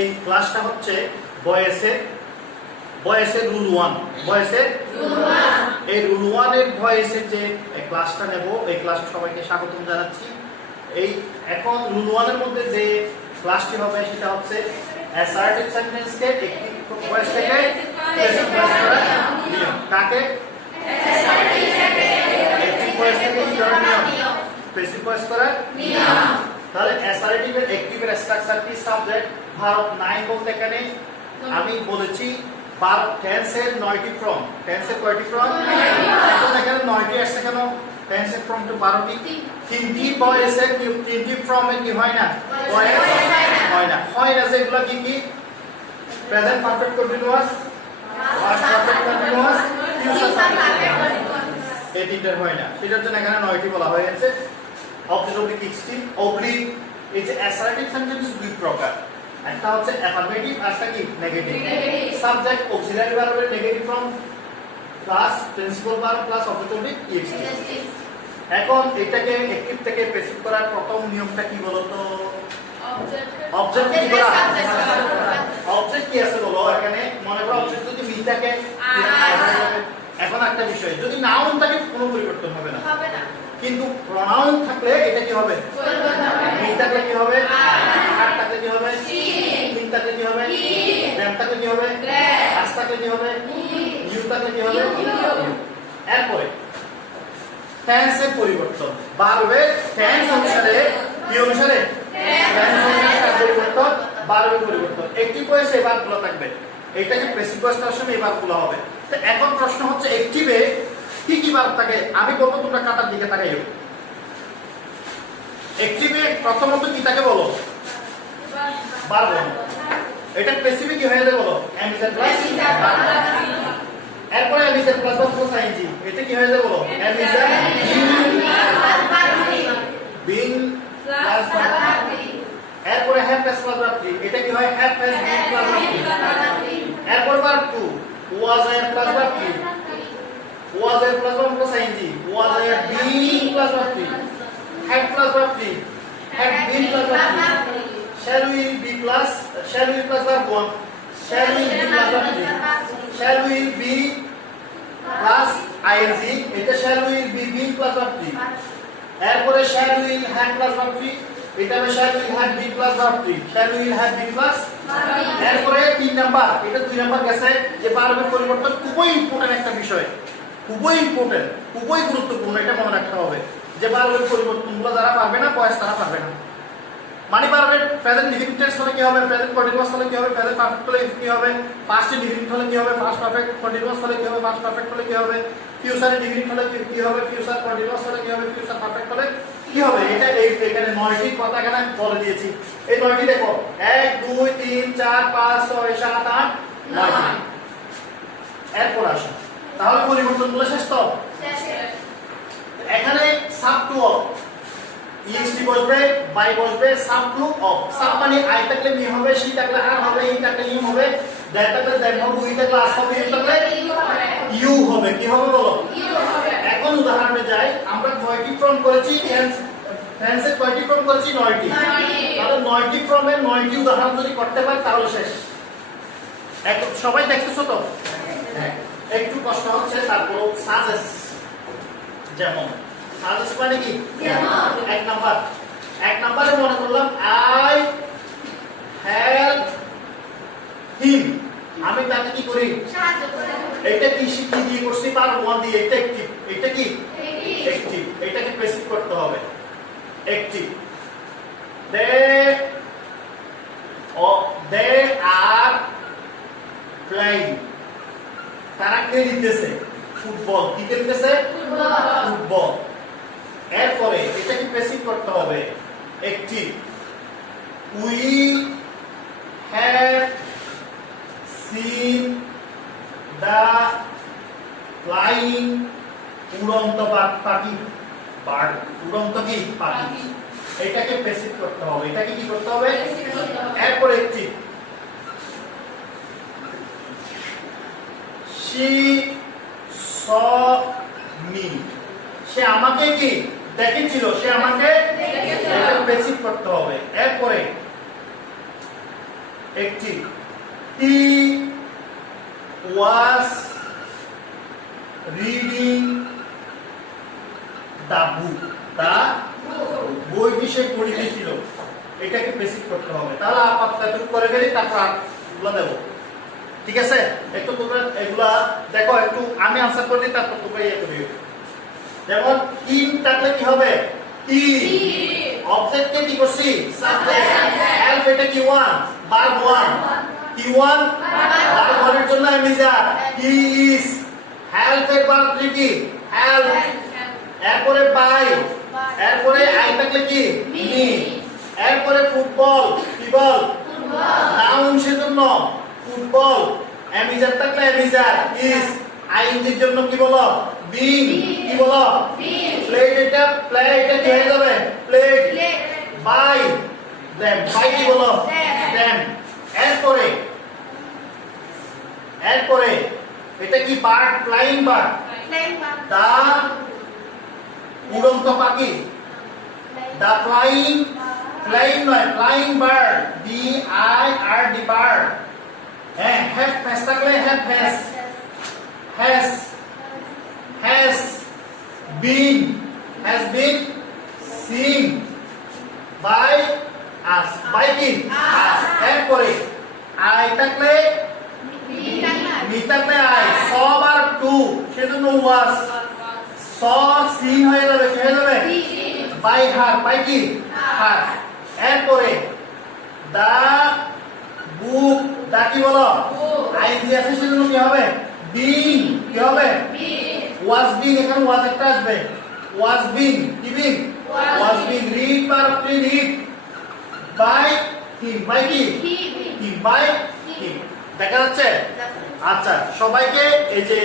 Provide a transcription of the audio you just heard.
এই ক্লাসটা হচ্ছে বয়েসের রুল 1 এই রুল 1 এর বয়েসের যে ক্লাসটা নেব এই ক্লাসে সবাইকে স্বাগতম জানাচ্ছি। এই এখন রুল 1 এর মধ্যে যে ক্লাসটি হবে সেটা হচ্ছে অ্যাসার্টিভ সেন্টেন্স কে একটি ভয়েস থেকে প্যাসিভ ভয়েস করার নিয়ম। কাকে অ্যাসার্টিভ একটি ভয়েস থেকে নিয়ম প্যাসিভ ভয়েস করার নিয়ম। তাহলে অ্যাসার্টিভ এর অ্যাক্টিভ এর স্ট্রাকচারটি সাবজেক্ট ভার্ব 9 বলতে এখানে আমি বলেছি ভার্ব টেন্সের 9টি ফর্ম। টেন্সের কয়টি ফর্ম? এখন এখানে 9টি আসছে কেন? টেন্সের ফর্ম তো 12টি। তিনটি ভয়েসের তিনটি ফর্মে কি হয় না? ভয়েস হয় না। হয় না যেগুলো কি কি? Present perfect continuous, past perfect continuous, future perfect. এই তিনটার হয় না। সেটার জন্য এখানে 9টি বলা হয়েছে। অবজেক্ট অবলিক এক্সটিভ অবলিক এই যে অ্যাসার্টিভ সেন্টেন্স দুই প্রকার। একটা হচ্ছে অ্যাফার্মেটিভ আর একটা কি নেগেটিভ। সাবজেক্ট অক্সিলারি ভার্বের negative form plus principal verb plus object oblique এক্সটিভ। এখন এটাকে অ্যাক্টিভ থেকে প্যাসিভ করার প্রথম নিয়মটা কি বলতো? অবজেক্ট কি করা? অবজেক্ট কি আছে বলো এখানে? মনে করো অবজেক্ট যদি মি থাকে এখন একটা বিষয় যদি নাউন থাকে কোনো পরিবর্তন হবে না। কিন্তু প্রনাউন থাকলে এটা কি হবে? মি থাকলে কি হবে? আর থাকলে কি হবে? ইন থাকলে কি হবে? দেম থাকলে কি হবে? আস থাকলে কি হবে? ইউ থাকলে কি হবে? এরপরে টেন্সের পরিবর্তন। ভার্বের টেন্স অনুসারে কি অনুসারে? টেন্স অনুসারে পরিবর্তন, ভার্বের পরিবর্তন। অ্যাক্টিভ ভয়েসে এই ভার্বগুলো থাকবে। এইটাকে প্যাসিভ ভয়েস করার সময় এই ভার্বগুলো হবে। তো এখন প্রশ্ন হচ্ছে অ্যাক্টিভে কি কি ভার্ব থাকে? আমি বলবো তোমরা কাটার দিকে তাকাইও। অ্যাক্টিভে প্রথমত কি থাকে বলো? ভার্ব। এটা প্যাসিভে কি হয়ে যায় বলো? এম ইজ প্লাস এরপরে am is plus plus ING. এটা কি হয়ে যায় বলো? এম ইজ বিং প্লাস এরপরে হ্যাভ প্লাস ভার্ব 3। এটা কি হয়? Have plus being plus verb 3। এরপর ভার্ব 2 ওয়াজ এর plus verb 3 was a plus 1 plus ing was a being plus verb 3 had plus verb 3 had been plus verb 3 shall we plus verb 1 shall we be plus verb 3 shall we be plus ing এটা shall we be being plus verb 3 এরপরে shall we had plus verb 3 এটা হবে shall we had be plus verb 3 shall we had be plus এরপরে 3 number এটা 2 number গেছে যে ভার্বের পরিবর্তন খুবই ইম্পর্টেন্ট একটা বিষয়, খুবই ইম্পর্টেন্ট, খুবই গুরুত্বপূর্ণ। এটা মনে রাখতে হবে যে ভার্বের পরিবর্তনগুলো যারা পারবে না ভয়েস তারা পারবে না। মানে ভার্বের প্রেজেন্ট ডিফিনিট টেন্স হলে কি হবে? প্রেজেন্ট কন্টিনিউয়াস হলে কি হবে? প্রেজেন্ট পারফেক্ট হলে কি হবে? পাস্ট ডিফিনিট হলে কি হবে? পাস্ট পারফেক্ট কন্টিনিউয়াস হলে কি হবে? পাস্ট পারফেক্ট হলে কি হবে? ফিউচার ডিফিনিট হলে কি হবে? ফিউচার কন্টিনিউয়াস হলে কি হবে? ফিউচার পারফেক্ট হলে কি হবে? এটা এখানে 9টি কথা এখানে আমি বলে দিয়েছি। এই 9টি দেখো 1 2 3 4 5 6 7 8 9টি। এরপর আসো তাহলে পরিবর্তনগুলো শেষ তো? এখানে সাব টু অফ ইএসটি বসবে, বাই বসবে, সাব টু অফ। সাব মানে আই থাকলে মি হবে, সি থাকলে আর হবে, ই থাকলে ইউ হবে, দ্যাট থাকলে দ্যাট হবে, উই থাকলে আস হবে, ইউ থাকলে ইউ হবে। কি হবে বলো? ইউ হবে। এখন উদাহরণে যাই। আমরা 9টি ফর্ম করেছি টেন্সে কয়টি ফর্ম করেছি? 9টি। তাহলে 9টি ফর্মে 9টি উদাহরণ যদি করতে পারি তাহলে শেষ। এখন সবাই দেখতেছো তো? হ্যাঁ। একটু কষ্ট হচ্ছে তারপর সাজেস। যেমন সাজেস মানে কি? এক নাম্বারে মনে করলাম আই হেল্প হিম। আমি তাকে কি করি? সাহায্য করি। এটা কি কি দিয়ে করছি? ভার্ব 1 দিয়ে। এটা অ্যাক্টিভ। এটা কি অ্যাক্টিভ। এটাকে প্যাসিভ করতে হবে। Active they are playing. তারা খেলতেছে ফুটবল। কি খেলতেছে? ফুটবল। এরপরে এটাকে প্যাসিভ করতে হবে active. We have seen the flying উড়ন্ত পাখি। বার্ড উড়ন্ত কি? পাখি। এটাকে প্যাসিভ করতে হবে। এটাকে কি করতে হবে? এরপরে অ্যাক্টিভ she saw me সে আমাকে কি দেখেছিল? সে আমাকে প্যাসিভ করতে হবে। এরপরে একটি হি ওয়াজ রিডিং দা বুক, দা বইটি সে পড়িতেছিল। এটাকে বেসিক করতে হবে, তাহলে আপাতত একটু করে ফেলি, তারপর এগুলো দেবো। ঠিক আছে, একটু তোমরা এগুলা দেখো, একটু আমি আনসার করে দিই, তারপর তোমরা ইয়ে করে দিও। যেমন ইন থাকলে কি হবে? ই। অবজেক্টকে কি করছি? সাবজেক্ট। হেল্প এটা কি ওয়ান, ভার্ব ওয়ান। কি ওয়ান? ভার্ব ওয়ানের জন্য এমিজার হি ইজ। হেল্প এর ভার্ব কি? হেল্প। এরপরে বাই, এরপরে আই থাকলে কি? মি। এরপরে ফুটবল কি বল? নাউন সেজন্য ফুটবল। এমিজার থাকলে এমিজার ইজ। আইএনজির জন্য কি বলো? বিং। কি বলো? প্লেট এটা প্লে এটা কি হয়ে যাবে? প্লেট। বাই দেম, বাই কি বলো? দেম। এরপরে এরপরে এটা কি বার্ড? Flying bird. দা উড়ন্ত পাখি, দা ফ্লাইং, ফ্লাইং নয় flying bird, D I R D bird. হ্যাঁ, হ্যাভ হ্যাজ থাকলে have has, has has been, has been seen by us, by কি? আস। এরপরে আই থাকলে মি থাকলে আই, স বার টু সেজন্য ওয়াজ, স সিন হয়ে যাবে, কি হয়ে যাবে? বাই হার, বাই কি? হার। এরপরে দা বুক, দা কি বলো? আইএনজি আছে সেজন্য কি হবে? বিং। কি হবে? ওয়াজ বিং, এখানে ওয়াজ একটা আসবে, ওয়াজ বিং। কি বিং? Was being. রিড বার to read, by him, by কি? Him, by him. দেখা যাচ্ছে? আচ্ছা, সবাইকে এই যে